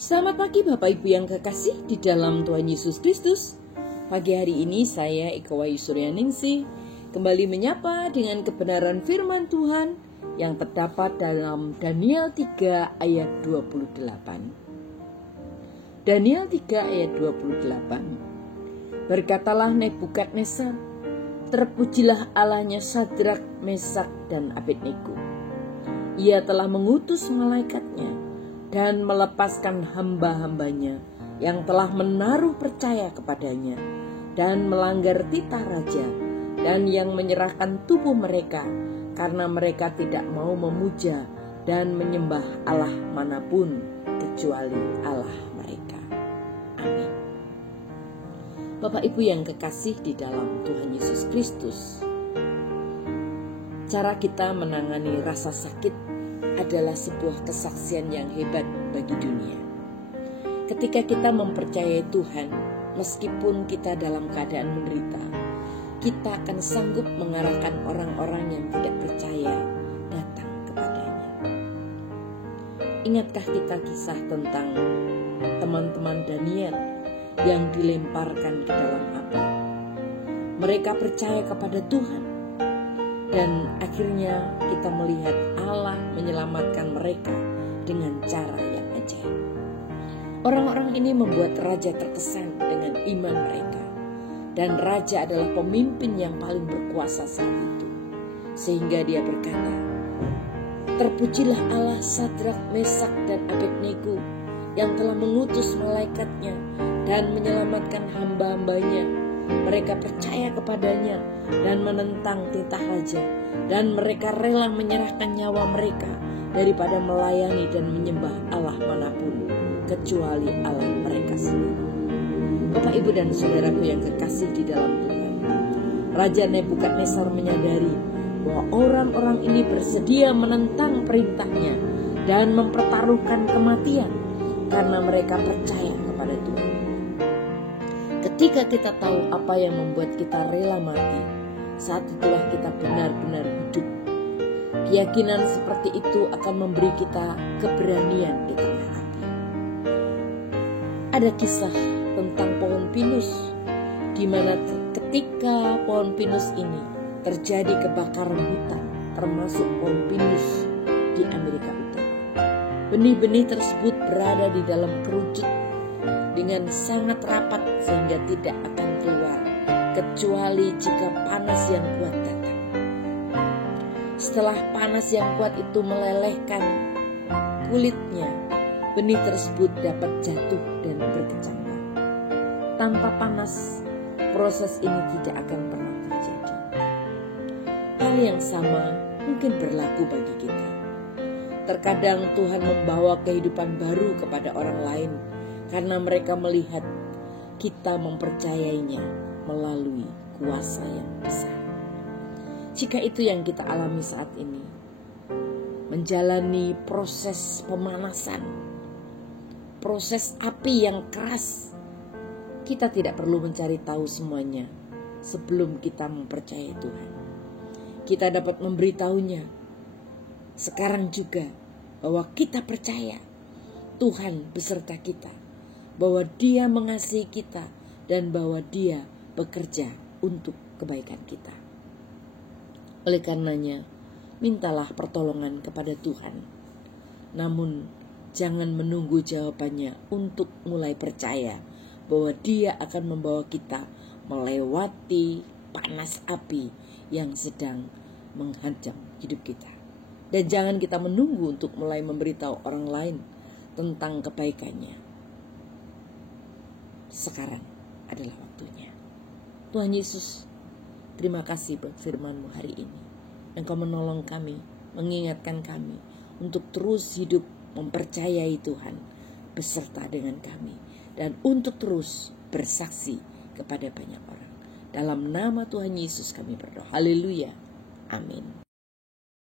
Selamat pagi Bapak Ibu yang kekasih di dalam Tuhan Yesus Kristus. Pagi hari ini saya Ika Wayu Suryaningsih kembali menyapa dengan kebenaran firman Tuhan yang terdapat dalam Daniel 3 ayat 28. Daniel 3 ayat 28. Berkatalah Nebukadnezar, terpujilah Allahnya Sadrak, Mesak, dan Abednego. Ia telah mengutus malaikatnya dan melepaskan hamba-hambanya yang telah menaruh percaya kepadanya dan melanggar titah raja, dan yang menyerahkan tubuh mereka karena mereka tidak mau memuja dan menyembah Allah manapun kecuali Allah mereka. Amin. Bapak Ibu yang kekasih di dalam Tuhan Yesus Kristus, cara kita menangani rasa sakit adalah sebuah kesaksian yang hebat bagi dunia. Ketika kita mempercayai Tuhan, meskipun kita dalam keadaan menderita, kita akan sanggup mengarahkan orang-orang yang tidak percaya datang kepadanya. Ingatkah kita kisah tentang teman-teman Daniel yang dilemparkan ke dalam api? Mereka percaya kepada Tuhan, dan akhirnya kita melihat Allah menyelamatkan mereka dengan cara yang ajaib. Orang-orang ini membuat raja terkesan dengan iman mereka, dan raja adalah pemimpin yang paling berkuasa saat itu. Sehingga dia berkata, terpujilah Allah Sadrak, Mesak, dan Abednego yang telah mengutus malaikatnya dan menyelamatkan hamba-hambanya. Mereka percaya kepadanya dan menentang titah raja, dan mereka rela menyerahkan nyawa mereka daripada melayani dan menyembah Allah manapun kecuali Allah mereka sendiri. Bapak, Ibu, dan saudaraku yang kekasih di dalam Tuhan, Raja Nebukadnezar menyadari bahwa orang-orang ini bersedia menentang perintahnya dan mempertaruhkan kematian karena mereka percaya kepada Tuhan. Ketika kita tahu apa yang membuat kita rela mati, saat itulah kita benar-benar hidup. Keyakinan seperti itu akan memberi kita keberanian di tengah api. Ada kisah tentang pohon pinus, di mana ketika pohon pinus ini terjadi kebakaran hutan, termasuk pohon pinus di Amerika Utara. Benih-benih tersebut berada di dalam kerucut dengan sangat rapat sehingga tidak akan keluar kecuali jika panas yang kuat datang. Setelah panas yang kuat itu melelehkan kulitnya, benih tersebut dapat jatuh dan berkecambah. Tanpa panas, proses ini tidak akan pernah terjadi. Hal yang sama mungkin berlaku bagi kita. Terkadang Tuhan membawa kehidupan baru kepada orang lain karena mereka melihat kita mempercayainya melalui kuasa yang besar. Jika itu yang kita alami saat ini, menjalani proses pemanasan, proses api yang keras, kita tidak perlu mencari tahu semuanya sebelum kita mempercayai Tuhan. Kita dapat memberitahunya sekarang juga bahwa kita percaya Tuhan beserta kita, bahwa Dia mengasihi kita, dan bahwa Dia bekerja untuk kebaikan kita. Oleh karenanya, mintalah pertolongan kepada Tuhan. Namun, jangan menunggu jawabannya untuk mulai percaya bahwa Dia akan membawa kita melewati panas api yang sedang menghadang hidup kita. Dan jangan kita menunggu untuk mulai memberitahu orang lain tentang kebaikannya. Sekarang adalah waktunya. Tuhan Yesus, terima kasih buat firman-Mu hari ini. Engkau menolong kami, mengingatkan kami untuk terus hidup mempercayai Tuhan beserta dengan kami, dan untuk terus bersaksi kepada banyak orang. Dalam nama Tuhan Yesus kami berdoa. Haleluya. Amin.